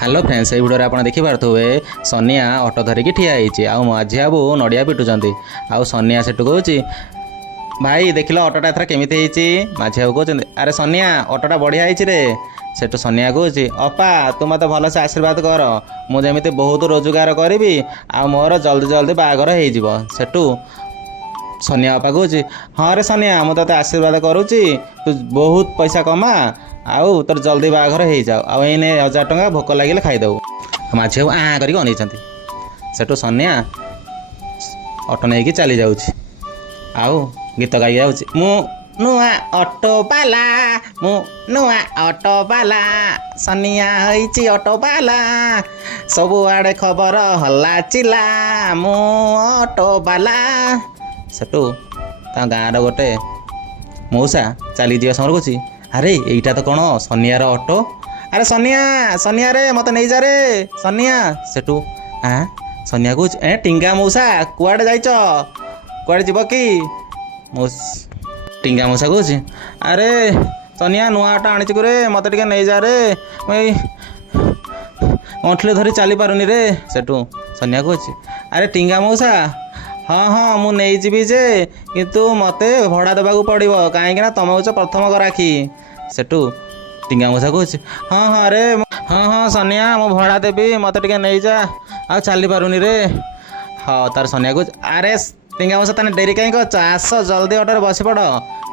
Hello friends ये video आप देखी पारे सनिया ऑटो धरिकी ठिया होती माझी बाबू नड़िया पिटुंट आउ सनिया से कहूँ भाई देख लो ऑटोटा एथर केमी माझी बाबू कहते अरे सनिया ऑटोटा बढ़िया रे सेठू सनिया कहूँ अपा तू मत भलसे आशीर्वाद कर मुझे बहुत रोजगार करी आ मोर जल्दी जल्दी बाहागर होठू सनिया बापा कहूँ हाँ रे सनिया मुझे तो आशीर्वाद करुच्ची तू बहुत पैसा कमा आउ तोर जल्दी बाहागर हो जाओ आउ एने 1000 टंका भोक लगे खाईदेव माझी बाबू आँ करके अनेइछन्ति सेठू सनिया ऑटो नहीं चली जाऊँ आउ गीत गाई जाऊँ मु नुआ ऑटो बाला मु नुआ ऑटो बाला सनिया होइछि ऑटो बाला सबु आड़े खबर हल्ला चिला मु ऑटो बाला सेठू गाँव गोटे मौसा चली जा समर कौची अरे यहीटा तो कौन सनियार ऑटो अरे सनिया सनिया रे मत नहीं जा रे सनिया सेठू हाँ सनिया कौच ए टिंगा मौसा कुआड़े जाइच कुआड़े जीव कि टिंगा मौसा कौच अरे सनिया नुआ ऑटो आनी रे मत टे नहीं जा रे मुई अंठले धरी चली पारुनी रे सेठू सनिया कौच अरे टिंगा मौसा हाँ हाँ मु नहीं जीवी जे किंतु मते भड़ा देवाक पड़ो कहीं तुम हो प्रथम ग्राहकी सेठू टिंगा मौसा कौच हाँ हाँ रे हाँ हाँ सनिया मु भड़ा देवी मत टे नहीं जा आ चली पारुनी रे हाँ तार सनिया कौच अरे टिंगा मौसा ताने डेरी कहीं कर आस जल्दी ऑटो बसी पड़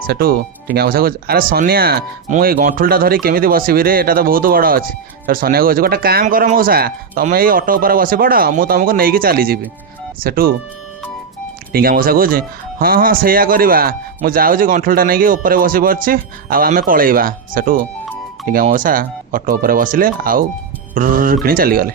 सेठू टिंगा मौसा कौच अरे सनिया मुझे गंठुलटा धरी केमी बसबि रे एटा तो बहुत बड़ अच्छे तर सनिया कौच गोटे काम कर मौसा तुम ये ऑटो पर बसी पड़ मु तुमको नहीं चली जीवी सेठू टिंगा मौसा कौच हाँ हाँ सैया करवा मु जाऊँगी गंठुलटा नहीं ऊपर बसी पड़ी आम पलैबा सेठू टिंगा मौसा ऑटो उपर बसिले आउ कि चलीगले।